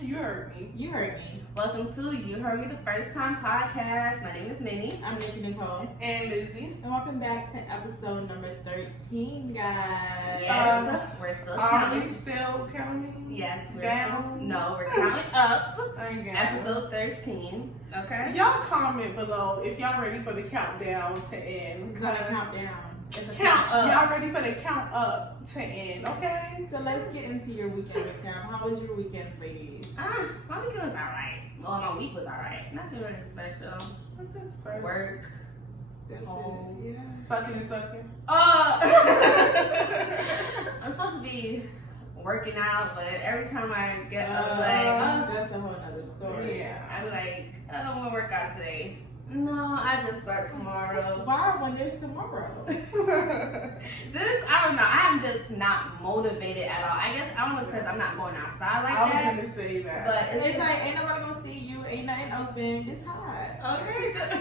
You heard me. You heard me. Welcome to You Heard Me the First Time podcast. My name is Minnie. I'm Nikki Nicole. And Lizzie. And welcome back to episode number 13, guys. Yes, we're still Are we counting. still counting? Yes, we're down? Still, no, we're counting up. Okay. Episode 13. Okay. Y'all comment below if y'all ready for the countdown to end. We're gonna count down. It's a Count. up. Y'all ready for the count up to end? Okay. So let's get into your weekend recap. How was your weekend, ladies? My weekend was alright. Well, my week was alright. Nothing really special. Work. That's home. it. Yeah. Fucking and sucking. I'm supposed to be working out, but every time I get up, That's a whole nother story. Yeah. I'm like, I don't want to work out today. No, I just start tomorrow. Why when there's tomorrow? I don't know. I'm just not motivated at all. I guess, I don't know, because I'm not going outside like that. I was gonna say that. But It's it's just, like, ain't nobody gonna see you, ain't nothing open, it's hot. okay, just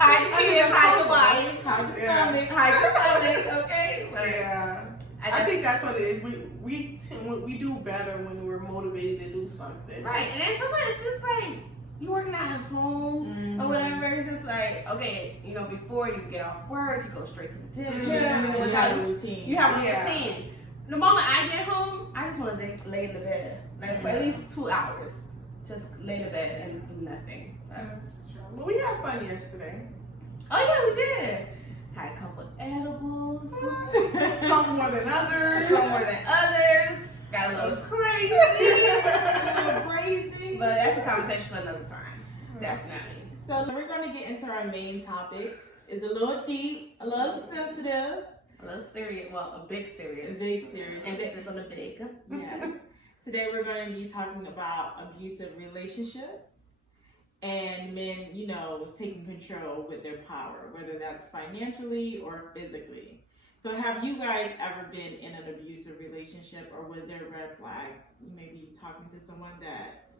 hide the kids, hide the wife, How'd you Yeah. stomach? hide the stomach, okay? But Yeah. I think that's what it is. We do better when we're motivated to do something. right, and then sometimes it's just like, you working out at home or whatever, it's just like, okay, you know, before you get off work, you go straight to the gym. You have a routine. You have a Yeah. routine. The moment I get home, I just want to lay in the bed, like for at least 2 hours. Just lay in the bed and do nothing. That's true. Well, we had fun yesterday. Oh yeah, we did. Had a couple of edibles. Some more than others. Some more than others. Got a little crazy. Crazy. But that's a conversation for another time. Definitely. So we're gonna get into our main topic. It's a little deep, a little sensitive, A little serious. Well, a big serious. big serious. Emphasis on the big. Yes. Today we're going to be talking about abusive relationship and men, you know, taking control with their power, whether that's financially or physically. So have you guys ever been in an abusive relationship, or was there red flags? You may be talking to someone that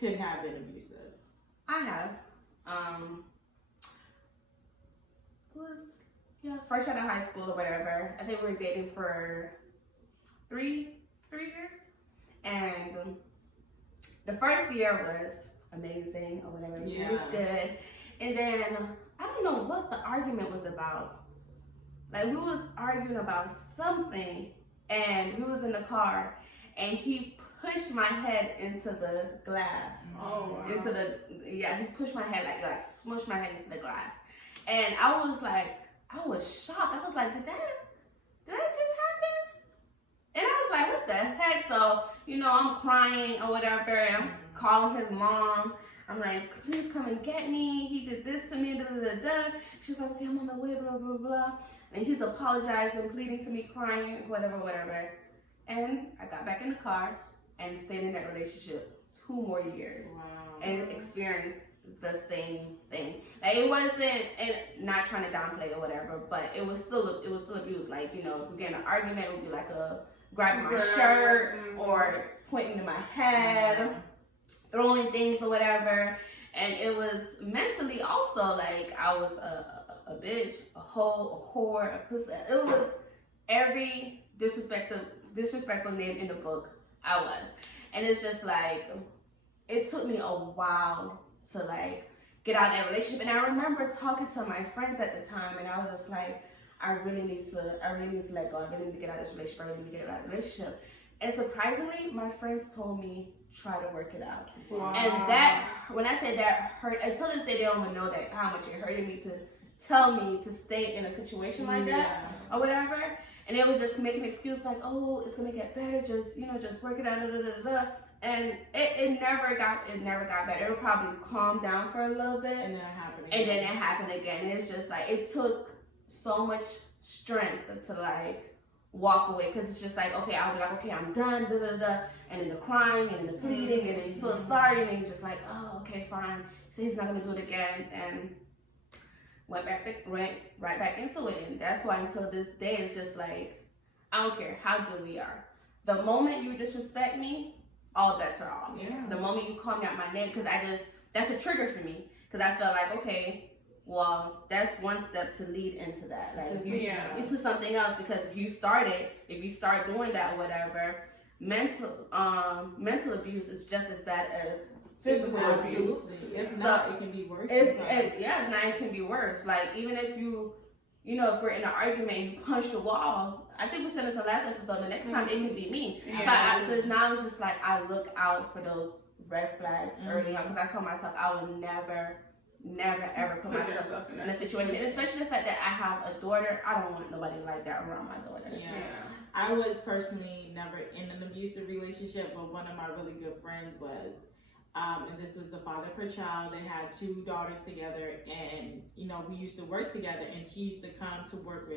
could have been abusive. I have. Fresh out of high school or whatever. I think we were dating for three years, and the first year was amazing or whatever. Yeah. It was good, and then I don't know what the argument was about. Like, we was arguing about something, and we was in the car, and he pushed my head into the glass. Oh, wow. Into the, he pushed my head, like smushed my head into the glass. And I was shocked. I was like, did that just happen? And I was like, what the heck? So, you know, I'm crying or whatever, and I'm calling his mom. I'm like, please come and get me. He did this to me, da da da da. She's like, okay, I'm on the way, blah, blah, blah. And he's apologizing, pleading to me, crying, whatever. And I got back in the car and stayed in that relationship 2 more years. Wow. And experienced the same thing. Like, it wasn't, and not trying to downplay or whatever, but it was still abuse. Like, you know, if we get in an argument, it would be like grabbing my shirt or pointing to my head, throwing things or whatever. And it was mentally also, like, I was a bitch, a hoe, a whore, a pussy. It was every disrespectful name in the book. I was. And it's just like, it took me a while to like get out of that relationship. And I remember talking to my friends at the time, and I was just like, I really need to let go. I really need to get out of this relationship. I really need to get out of the relationship. And surprisingly, my friends told me, try to work it out. Wow. And that, when I say that hurt, until this day, they don't even know that how much it hurted me to tell me to stay in a situation like that or whatever. And they would just make an excuse like, oh, it's gonna get better. Just, you know, just work it out. Da, da, da, da. And it never got better. It would probably calm down for a little bit, And then then it happened again. And it's just like, it took so much strength to like walk away, because it's just like, okay, I'll be like, okay, I'm done, da da da, and then the crying and then the pleading, and then you feel sorry, and then you're just like, oh, okay, fine. So he's not gonna do it again, and went right back into it. And that's why until this day, it's just like, I don't care how good we are. The moment you disrespect me, all bets are off. Yeah. The moment you call me out my name, because that's a trigger for me. Because I felt like, okay, well, that's one step to lead into that. Like, into something else. Because if you start doing that or whatever, mental abuse is just as bad as physical abuse. Absolutely. If not, it can be worse. If not, it can be worse. Like, even if if we're in an argument and you punch the wall, I think we said this in the last episode, the next time it can be me. Yeah. So now it's just like, I look out for those red flags early on, because I told myself I would never ever put myself in a situation, and especially the fact that I have a daughter. I don't want nobody like that around my daughter. Yeah. I was personally never in an abusive relationship, but one of my really good friends was. And this was the father of her child. They had 2 daughters together, and we used to work together. And she used to come to work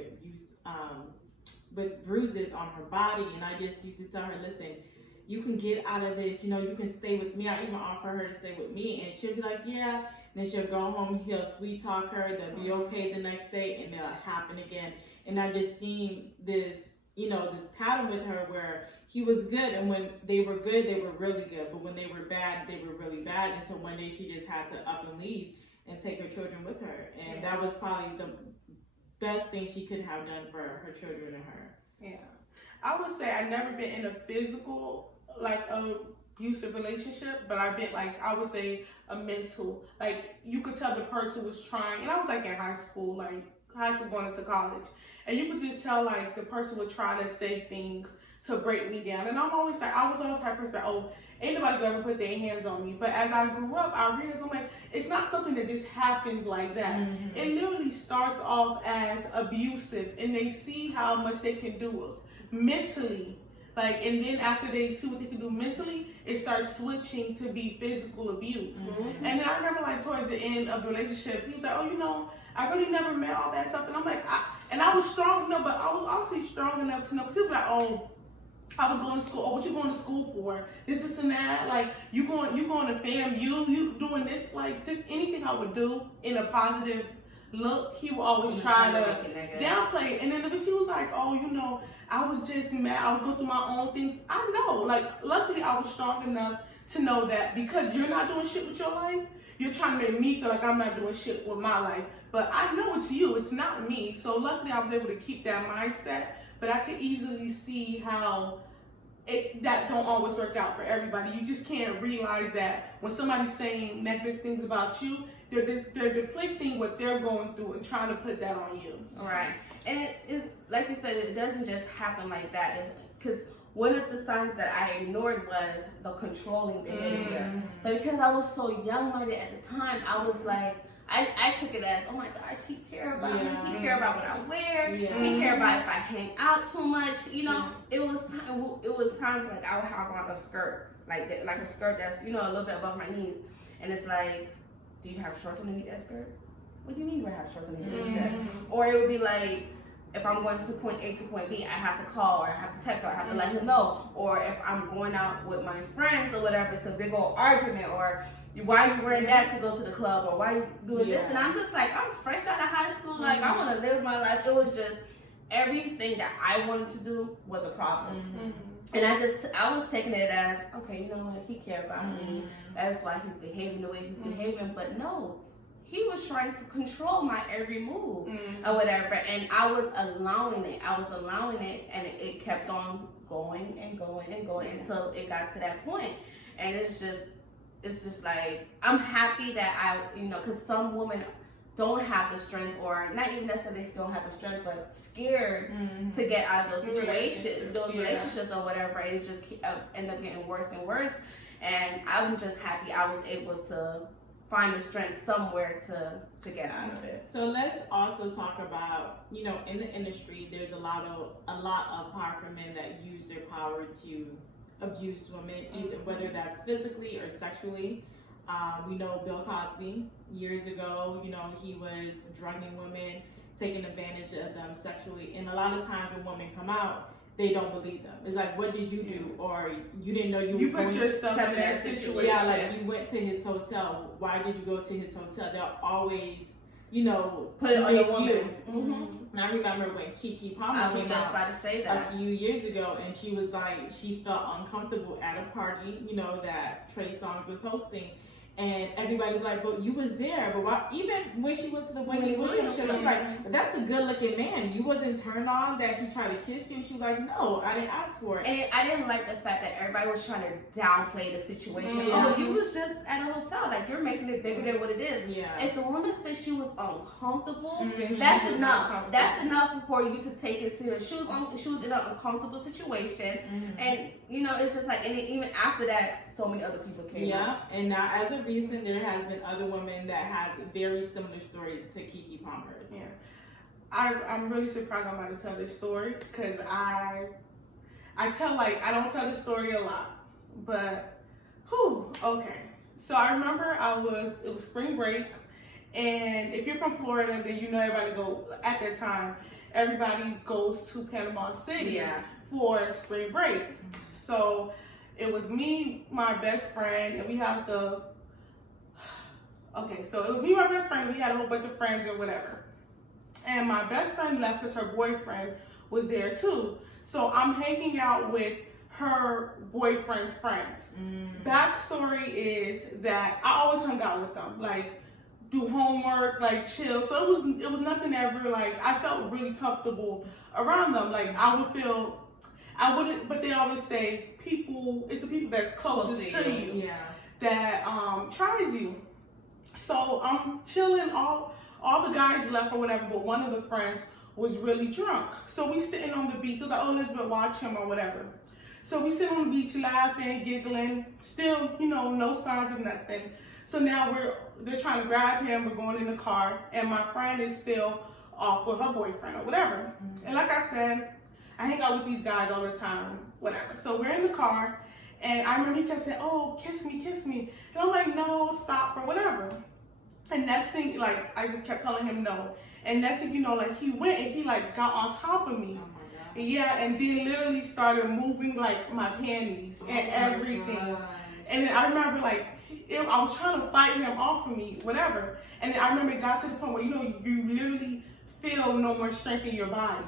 with bruises on her body, and I just used to tell her, "Listen, you can get out of this. You can stay with me." I even offer her to stay with me, and she'll be like, "Yeah." And then she'll go home. He'll sweet talk her. They'll be okay the next day, and it'll happen again. And I just seen this. This pattern with her where he was good, and when they were good, they were really good, but when they were bad, they were really bad, until one day she just had to up and leave and take her children with her. And that was probably the best thing she could have done for her children and her. Yeah. I would say I've never been in a physical, abusive relationship, but I've been, I would say, a mental. You could tell the person was trying, and I was, in high school going into college. And you could just tell, the person would try to say things to break me down. And I was always that person that, ain't nobody gonna ever put their hands on me. But as I grew up, I realized, it's not something that just happens like that. Mm-hmm. It literally starts off as abusive, and they see how much they can do mentally. And then after they see what they can do mentally, it starts switching to be physical abuse. Mm-hmm. And then I remember, towards the end of the relationship, he was like, I really never met all that stuff. And I'm like, I was strong, but I was obviously strong enough to know, because people were like, I was going to school. What you going to school for? This and that. You going to FAMU, you doing this, just anything I would do in a positive look, he would always try to downplay. And then if he was like, I was just mad, I was going through my own things. I know, luckily I was strong enough to know that because you're not doing shit with your life, you're trying to make me feel like I'm not doing shit with my life. But I know it's you, it's not me. So luckily I was able to keep that mindset. But I could easily see how that don't always work out for everybody. You just can't realize that when somebody's saying negative things about you, they're depicting what they're going through and trying to put that on you. Right. And it's, like you said, it doesn't just happen like that. Because one of the signs that I ignored was the controlling behavior. Mm-hmm. But because I was so young-minded at the time, I was like, I took it as, oh my gosh, he cares about me. He cares about what I wear. Yeah. He cares about if I hang out too much. It was times I would have on a skirt, like a skirt that's a little bit above my knees, and it's like, do you have shorts underneath that skirt? What do you mean you have shorts underneath that skirt? Or it would be like, if I'm going to point A to point B, I have to call or I have to text or I have to let him know. Or if I'm going out with my friends or whatever, it's a big old argument. Or why are you wearing that to go to the club? Or why are you doing this? And I'm just like, I'm fresh out of high school. I want to live my life. It was just everything that I wanted to do was a problem. Mm-hmm. And I was taking it as, okay, you know what? He cared about me. That's why he's behaving the way he's behaving. But no. He was trying to control my every move or whatever, and I was allowing it. And it kept on going and going and going until it got to that point. And it's just like, I'm happy that because some women don't have the strength, or not even necessarily don't have the strength, but scared to get out of those situations, relationships or whatever, and it just end up getting worse and worse. And I'm just happy I was able to find the strength somewhere to get out of it. So let's also talk about, in the industry, there's a lot of powerful men that use their power to abuse women, either whether that's physically or sexually. We know Bill Cosby years ago. He was drugging women, taking advantage of them sexually, and a lot of times when women come out, they don't believe them. It's like, what did you do? Or you didn't know you put yourself in that situation. Yeah, you went to his hotel. Why did you go to his hotel? They'll always, put it on your woman. Mm-hmm. And I remember when Keke Palmer came out about to say that a few years ago, and she was like, she felt uncomfortable at a party, that Trey Songz was hosting. And everybody was like, but you was there. But why, even when she went to the Wendy Williams show, she's like, but that's a good looking man. You wasn't turned on that he tried to kiss you. And she was like, no, I didn't ask for it. And I didn't like the fact that everybody was trying to downplay the situation. Yeah. Oh, you was just at a hotel. Like, you're making it bigger than what it is. Yeah. If the woman said she was uncomfortable, Mhm. that's enough. That's enough for you to take it serious. She was in an uncomfortable situation. Mhm. And, you know, it's just like, and then even after that, so many other people came Yeah, up. and now as of recent, there has been other women that has a very similar story to Keke Palmer's. Yeah. I'm really surprised I'm about to tell this story because I don't tell this story a lot, but okay. So I remember it was spring break, and if you're from Florida, then you know at that time, everybody goes to Panama City for spring break. So it was me, my best friend, and we had so it was me, my best friend, and we had a whole bunch of friends or whatever. And my best friend left because her boyfriend was there too. So I'm hanging out with her boyfriend's friends. Backstory is that I always hung out with them, like do homework, like chill. So it was nothing ever, like I felt really comfortable around them. Like but they always say it's the people that's closest to you that tries you. So I'm chilling, all the guys left or whatever, but one of the friends was really drunk. So we sitting on the beach. So like, oh, Elizabeth, watch him or whatever. So we sit on the beach laughing, giggling, still, no signs of nothing. So now they're trying to grab him, we're going in the car, and my friend is still off with her boyfriend or whatever. And like I said, I hang out with these guys all the time, whatever. So we're in the car, and I remember he kept saying, oh, kiss me. And I'm like, no, stop, or whatever. And next thing, like, I just kept telling him no. And next thing you know, like, he went and he, like, got on top of me. Oh my God. Yeah, and then literally started moving, like, my panties and everything. God. And then I remember, like, I was trying to fight him off of me, whatever. And then I remember it got to the point where, you literally feel no more strength in your body.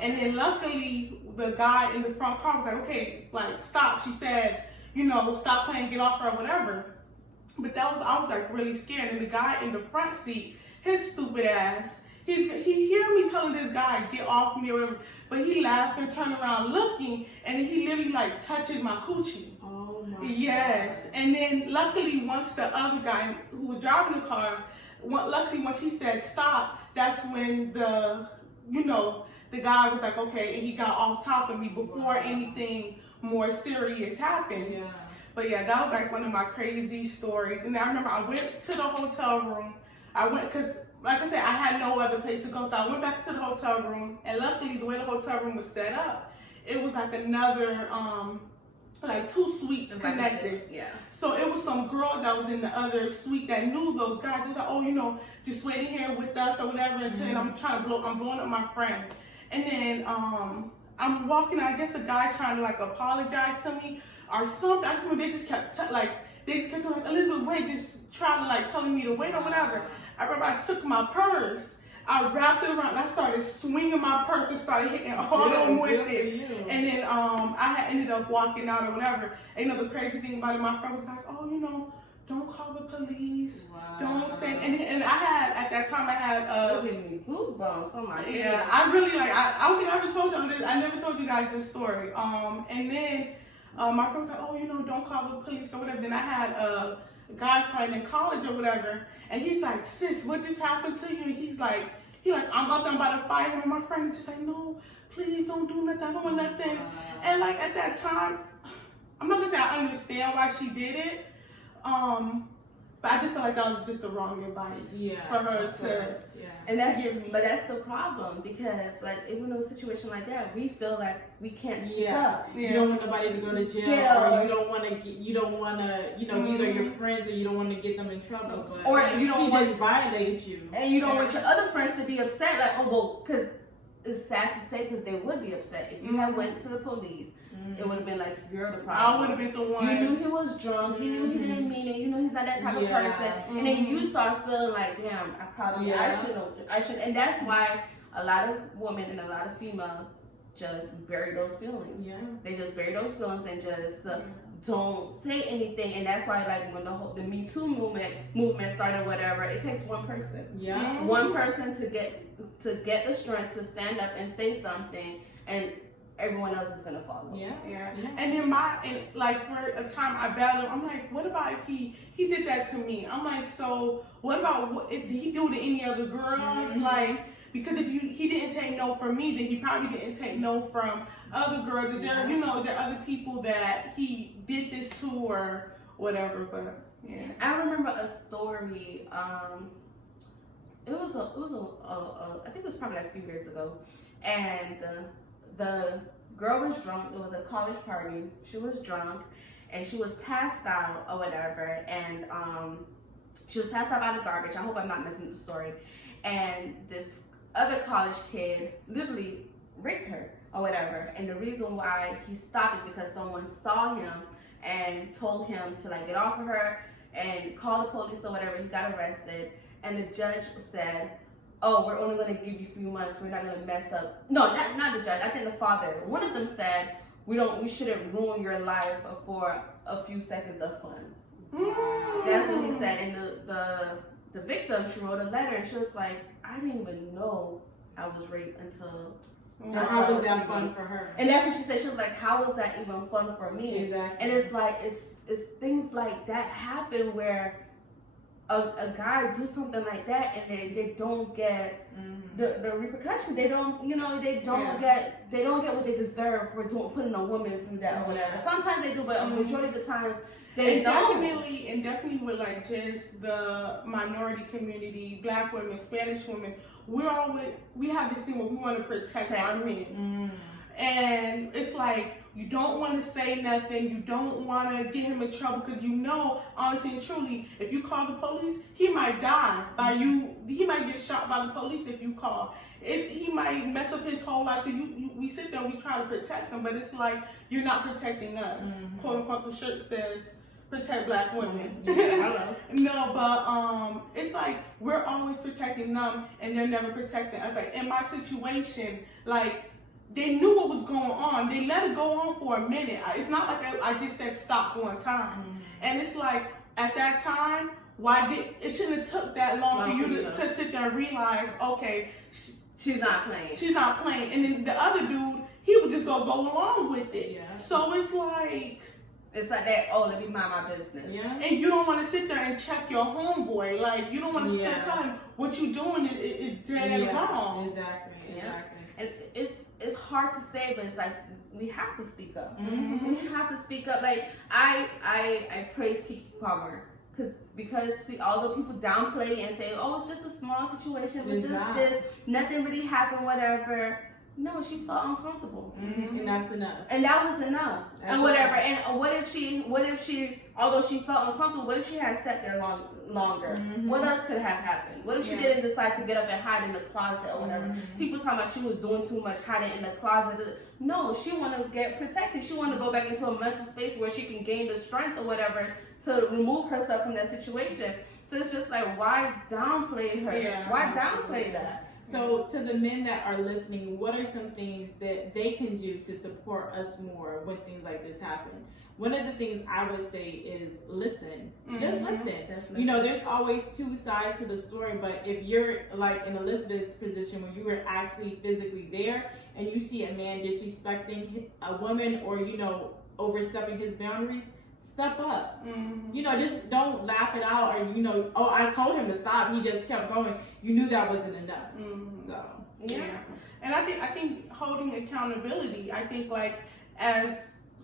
And then luckily, the guy in the front car was like, okay, like, stop. She said, stop playing, get off her or whatever. But I was like really scared. And the guy in the front seat, his stupid ass, he hear me telling this guy, get off me or whatever. But he laughs and turn around looking, and he literally like touches my coochie. Oh my Yes. God. And then luckily, once the other guy who was driving the car, luckily once he said stop, that's when the guy was like, okay, and he got off top of me before anything more serious happened. Yeah. But yeah, that was like one of my crazy stories. And I remember I went to the hotel room. Because like I said, I had no other place to go. So I went back to the hotel room. And luckily, the way the hotel room was set up, it was like another, like 2 suites connected. Yeah. So it was some girl that was in the other suite that knew those guys. They was like, oh, just waiting here with us or whatever. And I'm blowing up my friend. And then I'm walking, I guess the guy's trying to like apologize to me or something. I just remember they just kept telling like, Elizabeth, wait, just trying to like telling me to wait or whatever. I remember I took my purse, I wrapped it around, and I started swinging my purse and started hitting all of them with it. And then I had ended up walking out or whatever. And the crazy thing about it, my friend was like, oh, don't call the police. Wow. Don't say, and I had, at that time I had, It was giving me goosebumps. Oh my God. yeah, I really I don't think I ever told you this. I never told you guys this story. And then my friend was like, oh, don't call the police or whatever. Then I had a guy friend in college or whatever, and he's like, sis, what just happened to you? And he's like, I'm up there about to fight him, and my friend is just like, no, please don't do nothing. I don't want nothing. And like at that time, I'm not gonna say I understand why she did it. But I just felt like that was just the wrong advice for her to. Yeah. And that's the problem, because like even in a situation like that, we feel like we can't speak up. You don't want nobody to go to jail. Or you don't want to these are your friends, and you don't want to get them in trouble. But or you don't want just violated you, and you don't want your other friends to be upset. Like, oh well, because it's sad to say, because they would be upset if you had went to the police. It would have been like, you're the problem. I would have been the one. You knew he was drunk. You knew he didn't mean it. You knew he's not that type of person. And then you start feeling like, damn, I should. And that's why a lot of women and a lot of females just bury those feelings. Yeah. They just bury those feelings and just don't say anything. And that's why, like, when the Me Too movement started, whatever, it takes one person. Yeah. One person to get the strength to stand up and say something, and everyone else is gonna follow. Yeah. And then like for a time I battled, I'm like, what about if he did that to me? I'm like, so what about if he do it to any other girls? Mm-hmm. Like, because if he didn't take no from me, then he probably didn't take no from other girls. Is there, you know, there are other people that he did this to or whatever. But yeah, I remember a story. It was a I think it was probably like a few years ago, and the girl was drunk. It was a college party. She was drunk, and she was passed out or whatever, and she was passed out by the garbage. I hope I'm not missing the story. And this other college kid literally raped her or whatever. And the reason why he stopped is because someone saw him and told him to like get off of her and call the police or whatever. He got arrested, and the judge said, "Oh, we're only going to give you a few months. We're not going to mess up." No, not the judge. I think the father. One of them said, we shouldn't ruin your life for a few seconds of fun." That's what he said. And the victim, she wrote a letter, and she was like, "I didn't even know I was raped until." And how was that fun for her? And that's what she said. She was like, "How was that even fun for me?" Exactly. And it's like it's things like that happen where a guy do something like that, and they don't get the repercussion. They don't, they don't get what they deserve for putting a woman through that or whatever. Sometimes they do, but a majority of the times they don't. Definitely with like just the minority community, Black women, Spanish women, we have this thing where we want to protect our men. And it's like, you don't want to say nothing, you don't want to get him in trouble, because honestly and truly, if you call the police, he might die by you. He might get shot by the police if you call. He might mess up his whole life. So we sit there, we try to protect him, but it's like, you're not protecting us. Quote unquote, the shirt says, protect Black women. Hello. No, but it's like, we're always protecting them, and they're never protecting us. Like, in my situation, like, they knew what was going on. They let it go on for a minute. It's not like I just said stop one time. And it's like, at that time, it shouldn't have took that long for you to sit there and realize, okay, she's not playing. She's not playing. And then the other dude, he would just go along with it. Yeah. So it's like that, let me mind my business. Yeah. And you don't want to sit there and check your homeboy. Like, you don't want to sit there and tell him what you're doing is dead and wrong. Exactly. And it's hard to say, but it's like, we have to speak up. Mm-hmm. We have to speak up. Like, I praise Kiki Palmer because although people downplay and say, "Oh, it's just a small situation, it was just this, nothing really happened, whatever." No, she felt uncomfortable, and that's enough. And that was enough, and whatever. And what if she, although she felt uncomfortable, what if she had sat there longer? What else could have happened? What if she didn't decide to get up and hide in the closet or whatever? People talking about she was doing too much hiding in the closet. No, she want to get protected. She want to go back into a mental space where she can gain the strength or whatever to remove herself from that situation. So it's just like, why downplay her? Why downplay that? So to the men that are listening, what are some things that they can do to support us more when things like this happen? One of the things I would say is listen. Just listen. There's always two sides to the story, but if you're like in Elizabeth's position where you were actually physically there and you see a man disrespecting a woman or, overstepping his boundaries, step up. Just don't laugh it out or, oh, I told him to stop. He just kept going. You knew that wasn't enough. So, yeah. And I think holding accountability, I think like as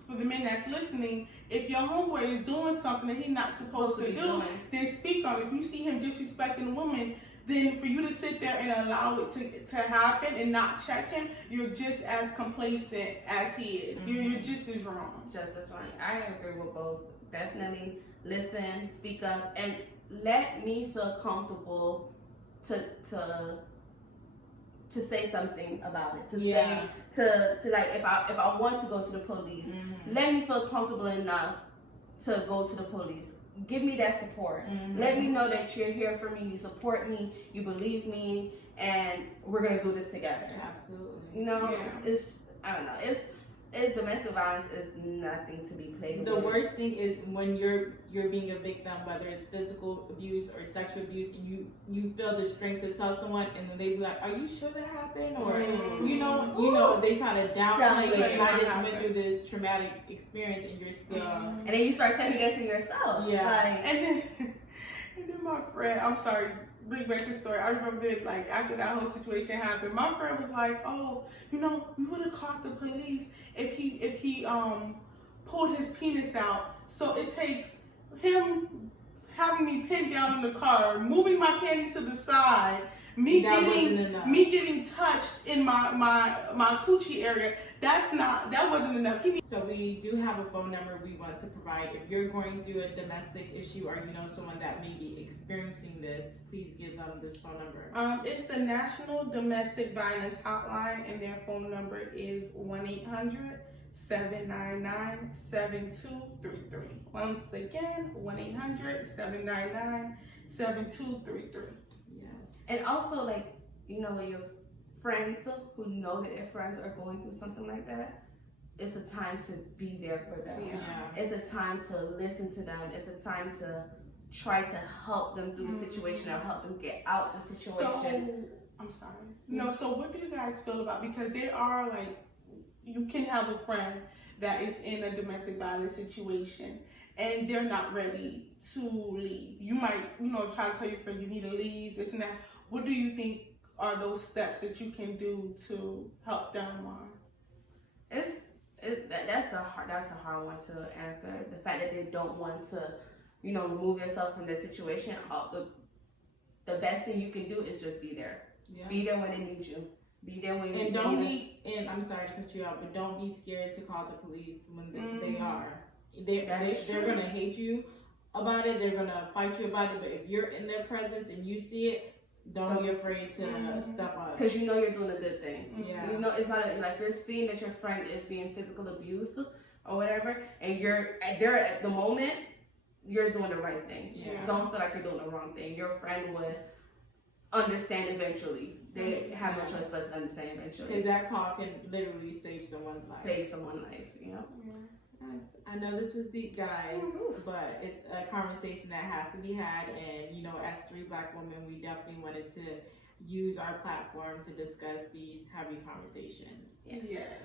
for the men that's listening, if your homeboy is doing something that he's not supposed to do, then speak on it. If you see him disrespecting a woman, then for you to sit there and allow it to happen and not check him, you're just as complacent as he is. You're just as wrong. Just as wrong. I agree with both. Definitely listen, speak up, and let me feel comfortable to say something about it. To like if I want to go to the police, let me feel comfortable enough to go to the police. Give me that support. Let me know that you're here for me, you support me, you believe me, and we're gonna do this together. Absolutely. It's I don't know. domestic violence is nothing to be played The with. worst thing is when you're being a victim, whether it's physical abuse or sexual abuse, and you feel the strength to tell someone, and then they be like, "Are you sure that happened?" Or you know, they kind of downplay it. And I just went through this traumatic experience, and you're still. And then you start second guessing yourself. Yeah. Like, And then my friend, I'm sorry, bring back the story. I remember that, like, after that whole situation happened, my friend was like, "Oh, you know, we would have called the police if he pulled his penis out. So it takes him having me pinned down in the car, moving my panties to the side, me getting touched in my coochie area. That wasn't enough. So we do have a phone number we want to provide. If you're going through a domestic issue or you know someone that may be experiencing this, please give them this phone number. It's the National Domestic Violence Hotline, and their phone number is 1-800-799-7233. Once again, 1-800-799-7233. Yes. and also, like, you know, your friends who know that their friends are going through something like that, it's a time to be there for them. Yeah. It's a time to listen to them. It's a time to try to help them through the situation or help them get out the situation. So, I'm sorry. No, so what do you guys feel about, because there are, like, you can have a friend that is in a domestic violence situation and they're not ready to leave. You might, you know, try to tell your friend you need to leave, this and that. What do you think are those steps that you can do to help them on? That's a hard one to answer. The fact that they don't want to, you know, remove themselves from the situation. The best thing you can do is just be there. Yeah. Be there when they need you. Be there when you And don't be, and I'm sorry to cut you out, but don't be scared to call the police when they are. They're going to hate you about it. They're going to fight you about it. But if you're in their presence and you see it, don't be afraid to step up. Because you know you're doing a good thing. Yeah. You know, it's not like you're seeing that your friend is being physical abused or whatever, and they're at the moment, you're doing the right thing. Yeah. Don't feel like you're doing the wrong thing. Your friend would understand eventually. They have no choice but to understand eventually. Because that call can literally save someone's life. Save someone's life, you know? I know this was deep, guys, but it's a conversation that has to be had. And, you know, as 3 Black women, we definitely wanted to use our platform to discuss these heavy conversations. Yes. Yes.